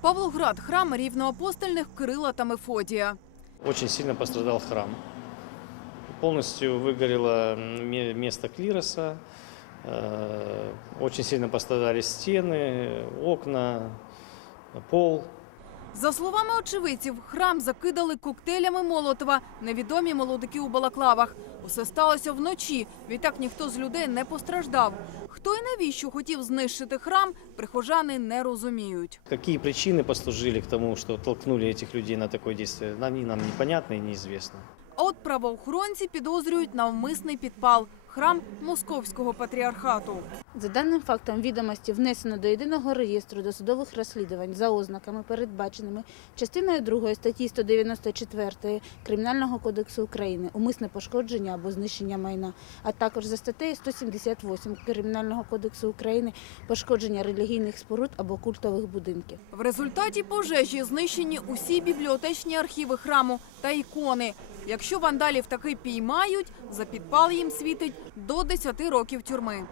Павлоград храм рівноапостольних Кирила та Мефодія. Очень сильно пострадал храм. Полностью выгорело ме- место клироса, э, очень сильно пострадали стены, окна, пол. За словами очевидців, храм закидали коктейлями Молотова невідомі молодики у балаклавах. Усе сталося вночі. Відтак ніхто з людей не постраждав. Хто і навіщо хотів знищити храм, прихожани не розуміють. Какие причины послужили к тому, что толкнули этих людей на такое действие, они нам непонятны и неизвестны. А от правоохоронці підозрюють навмисний підпал храм московського патріархату. За даним фактом відомості внесено до єдиного реєстру досудових розслідувань за ознаками, передбаченими частиною 2 статті 194 Кримінального кодексу України умисне пошкодження або знищення майна, а також за статтею 178 Кримінального кодексу України пошкодження релігійних споруд або культових будинків. В результаті пожежі знищені усі бібліотечні архіви храму та ікони. Якщо вандалів таки піймають, за підпал їм світить до 10 років тюрми.